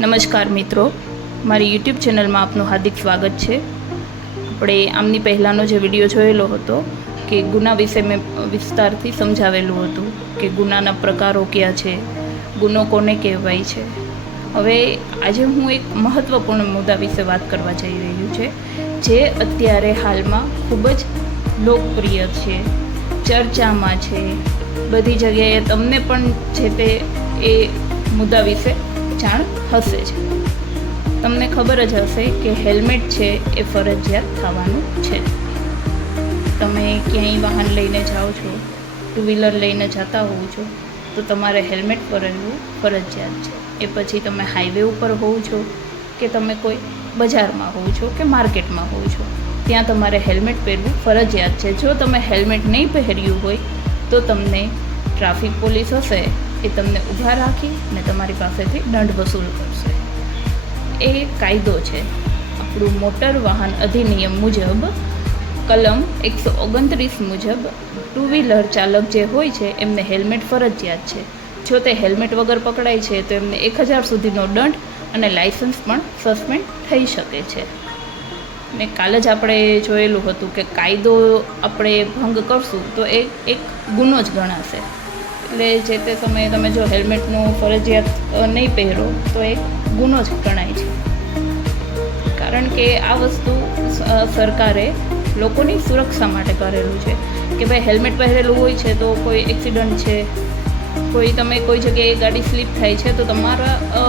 નમસ્કાર મિત્રો. મારી યુટ્યુબ ચેનલમાં આપનું હાર્દિક સ્વાગત છે. આપણે આમની પહેલાંનો જે વીડિયો જોયેલો હતો કે ગુના વિશે મેં વિસ્તારથી સમજાવેલું હતું કે ગુનાના પ્રકારો ક્યાં છે, ગુનો કોને કહેવાય છે. હવે આજે હું એક મહત્ત્વપૂર્ણ મુદ્દા વિશે વાત કરવા જઈ રહ્યું છે, જે અત્યારે હાલમાં ખૂબ જ લોકપ્રિય છે, ચર્ચામાં છે. બધી જગ્યાએ તમને પણ છે તે એ મુદ્દા વિશે જાણ હશે જ. તમને ખબર જ હશે કે હેલ્મેટ છે એ ફરજિયાત થવાનું છે. તમે ક્યાંય વાહન લઈને જાઓ છો, ટુ વ્હીલર લઈને જતા હોવ છો, તો તમારે હેલ્મેટ પહેરવું ફરજિયાત છે. એ પછી તમે હાઈવે ઉપર હોવ છો કે તમે કોઈ બજારમાં હોવ છો કે માર્કેટમાં હોવ છો, ત્યાં તમારે હેલ્મેટ પહેરવું ફરજિયાત છે. જો તમે હેલ્મેટ નહીં પહેર્યું હોય, તો તમને ટ્રાફિક પોલીસ હશે એ તમને ઊભા રાખી ને તમારી પાસેથી દંડ વસૂલ કરશે. એ કાયદો છે. આપણું મોટર વાહન અધિનિયમ મુજબ, કલમ એકસો ઓગણત્રીસ મુજબ ટુ વ્હીલર ચાલક જે હોય છે, એમને હેલ્મેટ ફરજિયાત છે. જો તે હેલ્મેટ વગર પકડાય છે, તો એમને એક હજાર સુધીનો દંડ અને લાઇસન્સ પણ સસ્પેન્ડ થઈ શકે છે. ને કાલે જ આપણે જોયેલું હતું કે કાયદો આપણે ભંગ કરશું, તો એ એક ગુનો જ ગણાશે. એટલે જે તે સમયે તમે જો હેલ્મેટનું ફરજિયાત નહીં પહેરો, તો એ ગુનો જ ગણાય છે. કારણ કે આ વસ્તુ સરકારે લોકોની સુરક્ષા માટે કરેલું છે. કે ભાઈ હેલ્મેટ પહેરેલું હોય છે તો કોઈ એક્સિડન્ટ છે, કોઈ તમે કોઈ જગ્યાએ ગાડી સ્લીપ થાય છે તો તમારા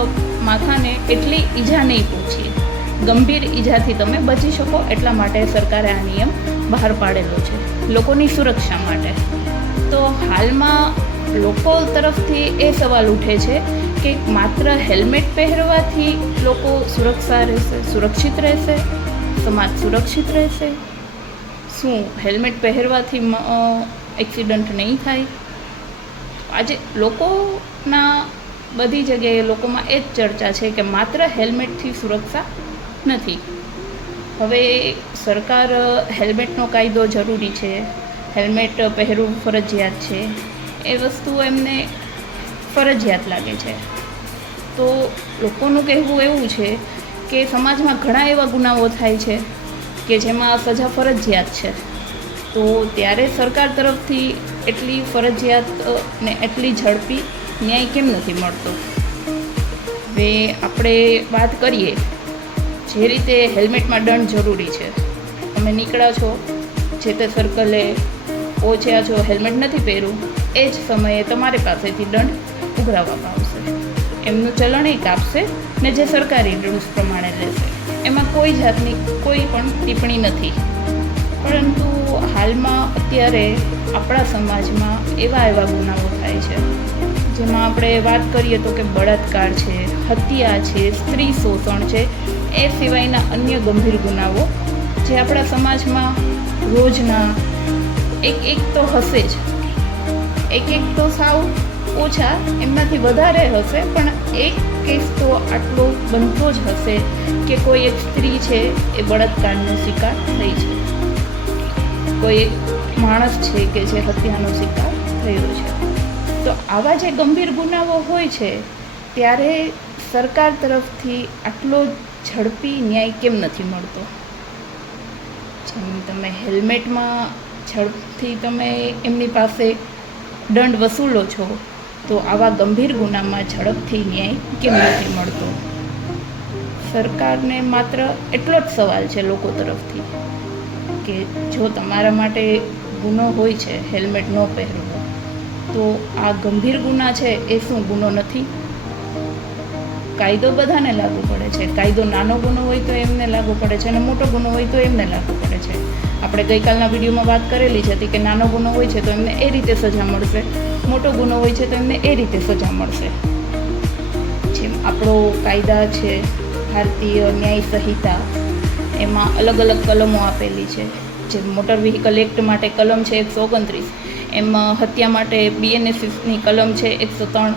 માથાને એટલી ઈજા નહીં પહોંચીએ ગંભીર ઈજાથી તમે બચી શકો એટલા માટે સરકારે આ નિયમ બહાર પાડેલો છે, લોકોની સુરક્ષા માટે. તો હાલમાં લોકો તરફથી એ સવાલ ઉઠે છે કે માત્ર હેલ્મેટ પહેરવાથી લોકો સુરક્ષા રહેશે, સુરક્ષિત રહેશે? સમાજ સુરક્ષિત રહેશે? શું હેલ્મેટ પહેરવાથી એક્સિડન્ટ નહીં થાય? આજે લોકોના બધી જગ્યાએ લોકોમાં એ જ ચર્ચા છે કે માત્ર હેલ્મેટથી સુરક્ષા નથી. હવે સરકાર હેલ્મેટનો કાયદો જરૂરી છે. હેલ્મેટ પહેરવું ફરજિયાત છે. એ વસ્તુ એમને ફરજિયાત લાગે છે. તો લોકોનું કહેવું એવું છે કે સમાજમાં ઘણા એવા ગુનાઓ થાય છે કે જેમાં સજા ફરજિયાત છે. તો ત્યારે સરકાર તરફથી એટલી ફરજિયાત ને એટલી ઝડપી ન્યાય કેમ નથી મળતો? હવે આપણે વાત કરીએ જે રીતે હેલ્મેટમાં દંડ જરૂરી છે. તમે નીકળ્યા છો, જે તે સર્કલે પહોંચ્યા છો, હેલ્મેટ નથી પહેર્યું. એ જ સમયે તમારી પાસેથી દંડ ઉઘરાવવામાં આવશે. એમનું ચલણ એ કાપશે ને જે સરકારી રૂલ્સ પ્રમાણે લેશે. એમાં કોઈ જાતની કોઈ પણ ટિપ્પણી નથી. પરંતુ હાલમાં અત્યારે આપણા સમાજમાં એવા એવા ગુનાઓ થાય છે. જેમાં આપણે વાત કરીએ તો કે બળાત્કાર છે, હત્યા છે, સ્ત્રી શોષણ છે, એ સિવાયના અન્ય ગંભીર ગુનાઓ જે આપણા સમાજમાં રોજના એક એક તો હશે જ. એક એક તો સાવ ઓછા એમનાથી વધારે હશે, પણ એક કેસ તો આટલો બનતો જ હશે કે કોઈ એક સ્ત્રી છે એ બળાત્કારનો શિકાર થઈ છે. કોઈ એક માણસ છે કે જે હત્યાનો શિકાર થયો છે. તો આવા જે ગંભીર ગુનાઓ હોય છે, ત્યારે સરકાર તરફથી આટલો ઝડપી ન્યાય કેમ નથી મળતો? જેમ તમે હેલ્મેટમાં ઝડપથી તમે એમની પાસે દંડ વસૂલો છો, તો આવા ગંભીર ગુનામાં ઝડપથી ન્યાય કેમ નથી મળતો? સરકારને માત્ર એટલો જ સવાલ છે લોકો તરફથી કે જો તમારા માટે ગુનો હોય છે, હેલ્મેટ ન પહેરવો, તો આ ગંભીર ગુના છે એ શું ગુનો નથી? કાયદો બધાને લાગુ પડે છે. કાયદો નાનો ગુનો હોય તો એમને લાગુ પડે છે અને મોટો ગુનો હોય તો એમને લાગુ પડે છે. આપણે ગઈકાલના વિડીયોમાં વાત કરેલી છે હતી કે નાનો ગુનો હોય છે તો એમને એ રીતે સજા મળશે. મોટો ગુનો હોય છે તો એમને એ રીતે સજા મળશે. જેમ આપણો કાયદા છે, ભારતીય ન્યાય સંહિતા, એમાં અલગ અલગ કલમો આપેલી છે. જે મોટર વ્હીકલ એક્ટ માટે કલમ છે એકસો ઓગણત્રીસ, એમાં હત્યા માટે બીએનએસએસની કલમ છે એકસો ત્રણ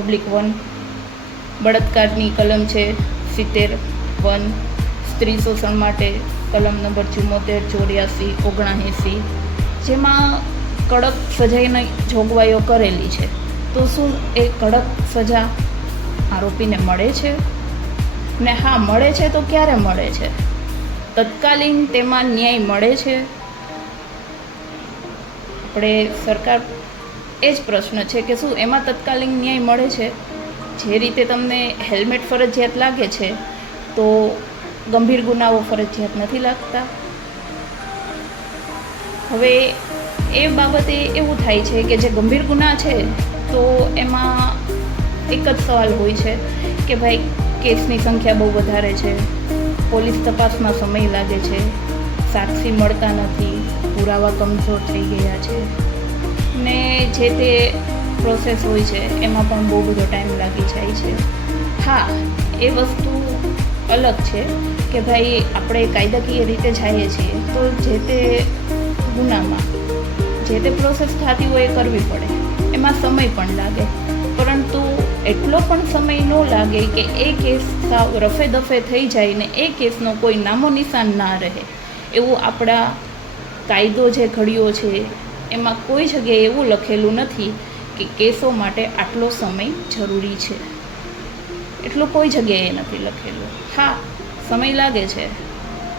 ઓબ્લિક વન બળાત્કારની કલમ છે સિત્તેર વન સ્ત્રી શોષણ માટે કલમ નંબર ચુમ્મોતેર, ચોર્યાસી, ઓગણએંસી, જેમાં કડક સજાની જોગવાઈઓ કરેલી છે. તો શું એ કડક સજા આરોપીને મળે છે? ને હા, મળે છે તો ક્યારે મળે છે? તત્કાલીન તેમાં ન્યાય મળે છે? આપણે સરકાર એ જ પ્રશ્ન છે કે શું એમાં તત્કાલીન ન્યાય મળે છે? જે રીતે તમને હેલ્મેટ ફરજિયાત લાગે છે, તો ગંભીર ગુનાઓ ફરજિયાત નથી લાગતા. હવે એ બાબતે એવું થાય છે કે જે ગંભીર ગુના છે, તો એમાં એક જ સવાલ હોય છે કે ભાઈ કેસની સંખ્યા બહુ વધારે છે, પોલીસ તપાસમાં સમય લાગે છે, સાક્ષી મળતા નથી, પુરાવા કમજોર થઈ ગયા છે ને જે તે પ્રોસેસ હોય છે, એમાં પણ બહુ બધો ટાઈમ લાગી જાય છે. હા, એ વસ્તુ અલગ છે કે ભાઈ આપણે કાયદાકીય રીતે જઈએ છીએ, તો જે તે ગુનામાં, જે તે પ્રોસેસ થતી હોય એ કરવી પડે. એમાં સમય પણ લાગે. પરંતુ એટલો પણ સમય ન લાગે કે એ કેસ સાવ રફે દફે થઈ જાય ને એ કેસનો કોઈ નામો નિશાન ના રહે. એવું આપણા કાયદો જે ઘડ્યો છે, એમાં કોઈ જગ્યાએ એવું લખેલું નથી કે કેસો માટે આટલો સમય જરૂરી છે. એટલું કોઈ જગ્યાએ નથી લખેલું. હા, સમય લાગે છે.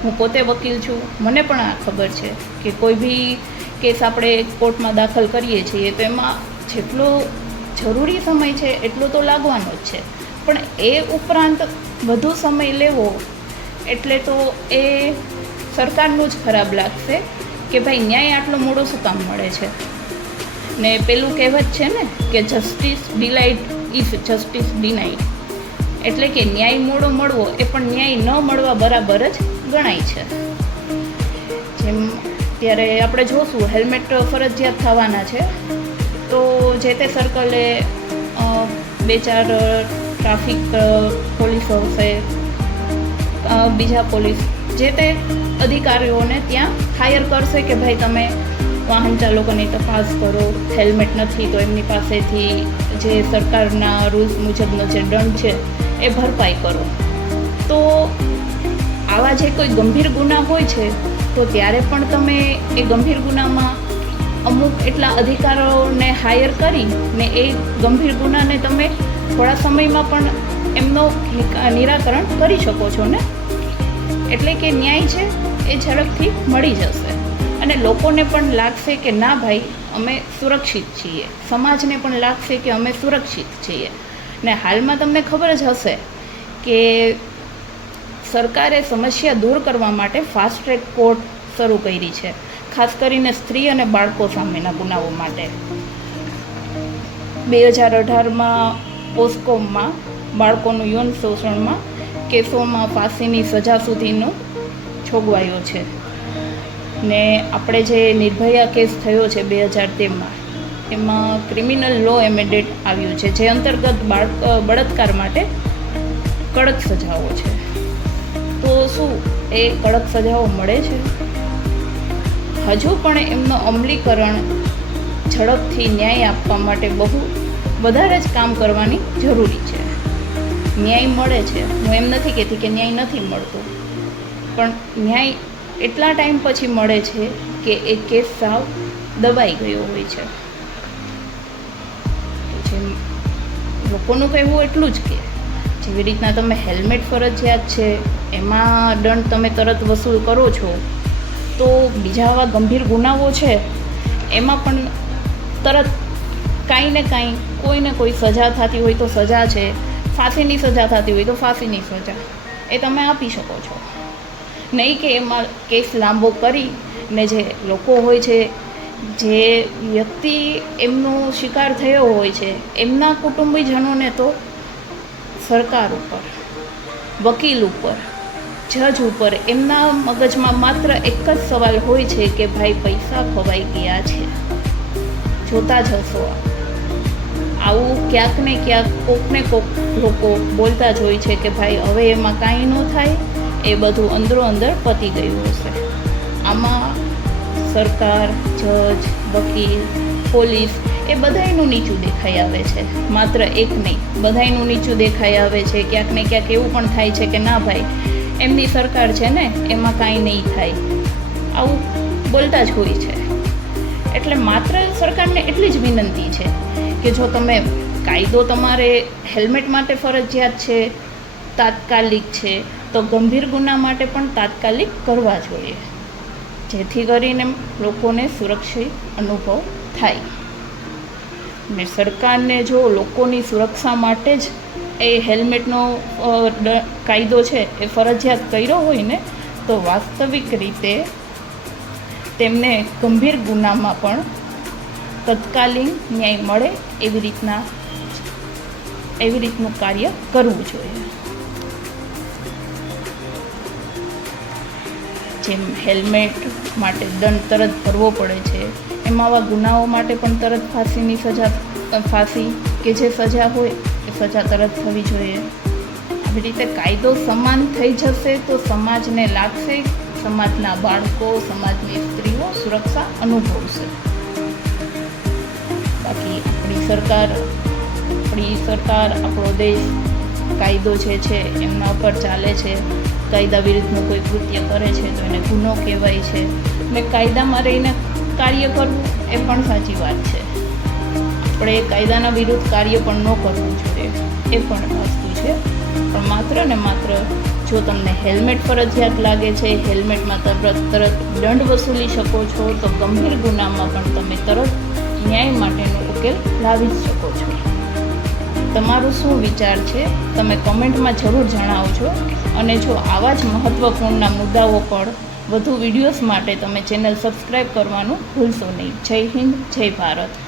હું પોતે વકીલ છું. મને પણ આ ખબર છે કે કોઈ બી કેસ આપણે કોર્ટમાં દાખલ કરીએ છીએ તો એમાં જેટલો જરૂરી સમય છે, એટલો તો લાગવાનો જ છે. પણ એ ઉપરાંત વધુ સમય લેવો એટલે તો એ સરકારનું જ ખરાબ લાગશે કે ભાઈ ન્યાય આટલો મોડો શું કામ મળે છે? ને પેલું કહેવત છે ને કે justice delayed is justice denied એટલે કે ન્યાય મોડો મળવો એ પણ ન્યાય ન મળવા બરાબર જ ગણાય છે. જેમ ત્યારે આપણે જોશું, હેલ્મેટ ફરજિયાત થવાના છે. તો જે તે સર્કલે બે ચાર ટ્રાફિક પોલીસ હશે બીજા પોલીસ જે તે અધિકારીઓને ત્યાં હાયર કરશે કે ભાઈ તમે વાહન ચાલકોની તપાસ કરો, હેલ્મેટ નથી તો એમની પાસેથી જે સરકારના રૂલ્સ મુજબનો જે દંડ છે એ ભરપાઈ કરો. તો આવા જે કોઈ ગંભીર ગુના હોય છે, તો ત્યારે પણ તમે એ ગંભીર ગુનામાં અમુક એટલા અધિકારોને હાયર કરી ને એ ગંભીર ગુનાને તમે થોડા સમયમાં પણ એમનો નિરાકરણ કરી શકો છો ને? એટલે કે ન્યાય છે એ ઝડપથી મળી જશે. અને લોકોને પણ લાગશે કે ના ભાઈ, અમે સુરક્ષિત છીએ. સમાજને પણ લાગશે કે અમે સુરક્ષિત છીએ. ને હાલમાં તમને ખબર જ હશે કે સરકારે સમસ્યા દૂર કરવા માટે ફાસ્ટ ટ્રેક કોર્ટ શરૂ કરી છે, ખાસ કરીને સ્ત્રી અને બાળકો સામેના ગુનાઓ માટે. બે હજાર અઢારમાં પોસ્કોમમાં બાળકોનું યૌન શોષણમાં કેસોમાં ફાંસીની સજા સુધીનું જોગવાઈઓ છે. ને આપણે જે નિર્ભયા કેસ થયો છે બે હજાર તેરમાં એમાં ક્રિમિનલ લો એમેન્ડેડ આવ્યું છે, જે અંતર્ગત બાળક બળાત્કાર માટે કડક સજાઓ છે. તો શું એ કડક સજાઓ મળે છે? હજુ પણ એમનો અમલીકરણ ઝડપથી ન્યાય આપવા માટે બહુ વધારે જ કામ કરવાની જરૂરી છે. ન્યાય મળે છે. હું એમ નથી કહેતી કે ન્યાય નથી મળતો. પણ ન્યાય એટલા ટાઈમ પછી મળે છે કે એ કેસ સાવ દબાઈ ગયો હોય છે. લોકોનું કહેવું એટલું જ કે જેવી રીતના તમે હેલ્મેટ ફરજિયાત છે, એમાં દંડ તમે તરત વસૂલ કરો છો, તો બીજા આવા ગંભીર ગુનાઓ છે, એમાં પણ તરત કાંઈ ને કાંઈ કોઈને કોઈ સજા થતી હોય તો સજા છે, ફાંસીની સજા થતી હોય તો ફાંસીની સજા, એ તમે આપી શકો છો. નહીં કે એમાં કેસ લાંબો કરી ને જે લોકો હોય છે જે વ્યક્તિ એમનો શિકાર થયો હોય છે, એમના કુટુંબીજનોને તો સરકાર ઉપર, વકીલ ઉપર, જજ ઉપર, એમના મગજમાં માત્ર એક જ સવાલ હોય છે કે ભાઈ પૈસા ખવાઈ ગયા છે, જોતા હશો આવું ક્યાંક ને ક્યાંક કોકને કોક લોકો બોલતા જ હોય છે કે ભાઈ હવે એમાં કાંઈ ન થાય, એ બધું અંદરો અંદર પતી ગયું હશે. આમાં સરકાર જજ, વકીલ, પોલીસ એ બધાયનું નીચું દેખાઈ આવે છે. માત્ર એક નહીં, બધાયનું નીચું દેખાઈ આવે છે. ક્યાંક ને ક્યાંક એવું પણ થાય છે કે ના ભાઈ, એમની સરકાર છે ને, એમાં કાંઈ નહીં થાય. આવું બોલતા જ હોય છે. એટલે માત્ર સરકારને એટલી જ વિનંતી છે કે જો તમે કાયદો તમારે હેલ્મેટ માટે ફરજિયાત છે, તાત્કાલિક છે, તો ગંભીર ગુના માટે પણ તાત્કાલિક કરવા જોઈએ. જેથી કરીને લોકોને સુરક્ષિત અનુભવ થાય. ને સરકારને જો લોકોની સુરક્ષા માટે જ એ હેલ્મેટનો કાયદો છે, એ ફરજિયાત કર્યો હોય ને, તો વાસ્તવિક રીતે તેમને ગંભીર ગુનામાં પણ તત્કાલીન ન્યાય મળે એવી રીતના, એવી રીતનું કાર્ય કરવું જોઈએ. જેમ હેલ્મેટ માટે દંડ તરત ભરવો પડે છે, એમ આવા ગુનાઓ માટે પણ તરત ફાંસીની સજા, ફાંસી કે જે સજા હોય એ સજા તરત થવી જોઈએ. આવી રીતે કાયદો સમાન થઈ જશે તો સમાજને લાગશે, સમાજના બાળકો, સમાજની સ્ત્રીઓ સુરક્ષા અનુભવશે. બાકી આપણી સરકાર આપણી સરકાર, આપણો દેશ કાયદો જે છે, એમના ઉપર ચાલે છે. કાયદા વિરુદ્ધનું કોઈ કૃત્ય કરે છે તો એને ગુનો કહેવાય છે. ને કાયદામાં રહીને કાર્ય કરવું એ પણ સાચી વાત છે. આપણે કાયદાના વિરુદ્ધ કાર્ય પણ ન કરવું જોઈએ. એ પણ વસ્તુ છે. પણ માત્ર ને માત્ર જો તમને હેલ્મેટ ફરજિયાત લાગે છે, હેલ્મેટમાં તરત તરત દંડ વસૂલી શકો છો, તો ગંભીર ગુનામાં પણ તમે તરત ન્યાય માટેનો ઉકેલ લાવી જ શકો છો. તમારું શું વિચાર છે? તમે કમેન્ટમાં જરૂર જણાવજો. અને જો આવા જ મહત્ત્વપૂર્ણના મુદ્દાઓ પર વધુ વિડીયોઝ માટે તમે ચેનલ સબસ્ક્રાઈબ કરવાનું ભૂલશો નહીં. જય હિન્દ, જય ભારત.